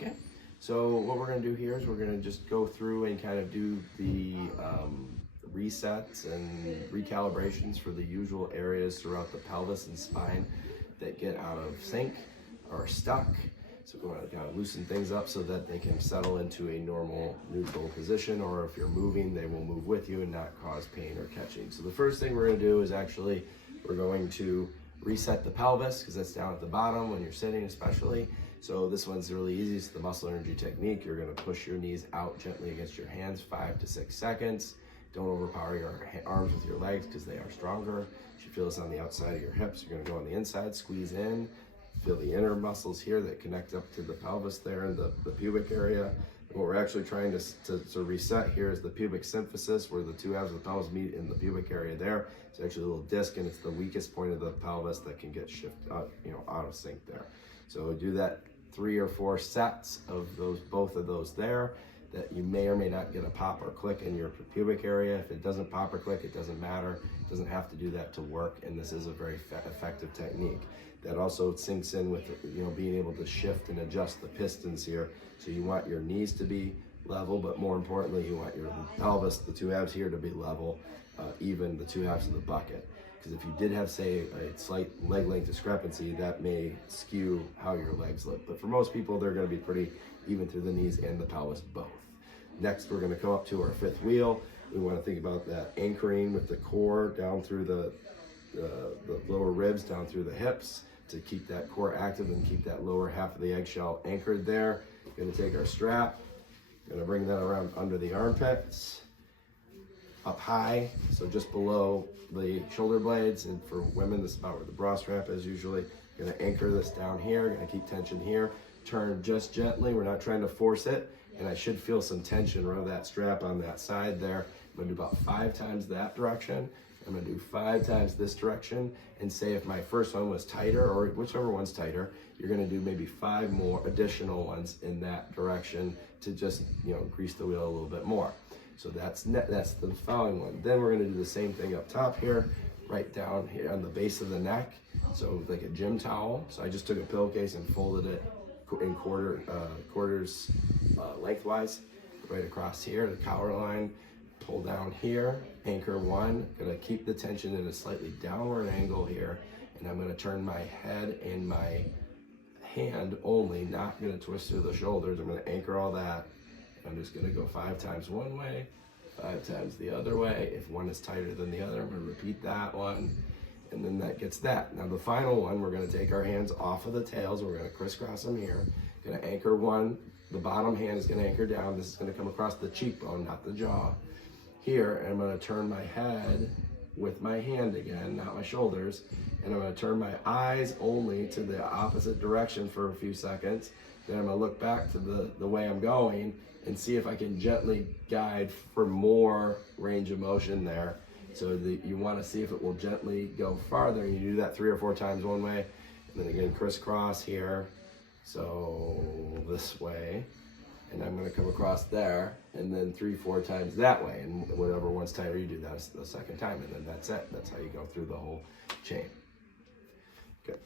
Okay, so what we're going to do here is we're going to just go through and kind of do the resets and recalibrations for the usual areas throughout the pelvis and spine that get out of sync or stuck. So we want to kind of loosen things up so that they can settle into a normal neutral position, or if you're moving, they will move with you and not cause pain or catching. So the first thing we're going to do is actually we're going to reset the pelvis, because that's down at the bottom when you're sitting especially. So this one's really easy. It's the muscle energy technique. You're going to push your knees out gently against your hands 5 to 6 seconds. Don't overpower your arms with your legs because they are stronger. You should feel this on the outside of your hips. You're going to go on the inside, squeeze in. Feel the inner muscles here that connect up to the pelvis there in the pubic area. And what we're actually trying to reset here is the pubic symphysis, where the two halves of the pelvis meet in the pubic area there. It's actually a little disc, and it's the weakest point of the pelvis that can get shifted out of sync there. So do that 3 or 4 sets of both of those there, that you may or may not get a pop or click in your pubic area. If it doesn't pop or click, it doesn't matter. It doesn't have to do that to work, and this is a very effective technique. That also sinks in with being able to shift and adjust the pistons here. So you want your knees to be level, but more importantly, you want your pelvis, the two halves here, to be level, even the two halves of the bucket. Because if you did have, say, a slight leg length discrepancy, that may skew how your legs look. But for most people, they're going to be pretty even through the knees and the pelvis both. Next, we're going to come up to our 5th wheel. We want to think about that anchoring with the core down through the lower ribs, down through the hips, to keep that core active and keep that lower half of the eggshell anchored there. We're going to take our strap, going to bring that around under the armpits, up high, so just below the shoulder blades. And for women, this is about where the bra strap is usually. Going to anchor this down here, going to keep tension here. Turn just gently, we're not trying to force it. And I should feel some tension around that strap on that side there. I'm going to do about 5 times that direction. I'm going to do 5 times this direction, and say if my first one was tighter, or whichever one's tighter, you're going to do maybe 5 more additional ones in that direction to just grease the wheel a little bit more. So that's the following one. Then we're going to do the same thing up top here, right down here on the base of the neck. So like a gym towel. So I just took a pillowcase and folded it in quarters lengthwise, right across here, the collar line. Pull down here, anchor 1, gonna keep the tension in a slightly downward angle here, and I'm gonna turn my head and my hand only, not gonna twist through the shoulders. I'm gonna anchor all that. I'm just gonna go 5 times one way, 5 times the other way. If one is tighter than the other, I'm gonna repeat that one, and then that gets that. Now the final one, we're gonna take our hands off of the tails, we're gonna crisscross them here, gonna anchor 1, the bottom hand is gonna anchor down, this is gonna come across the cheekbone, not the jaw. Here, and I'm going to turn my head with my hand again, not my shoulders, and I'm going to turn my eyes only to the opposite direction for a few seconds. Then I'm going to look back to the way I'm going and see if I can gently guide for more range of motion there. So you want to see if it will gently go farther. You do that 3 or 4 times one way, and then again crisscross here, so this way. And I'm going to come across there, and then 3 or 4 times that way, and whatever one's tighter, you do that the second time, and then that's it. That's how you go through the whole chain.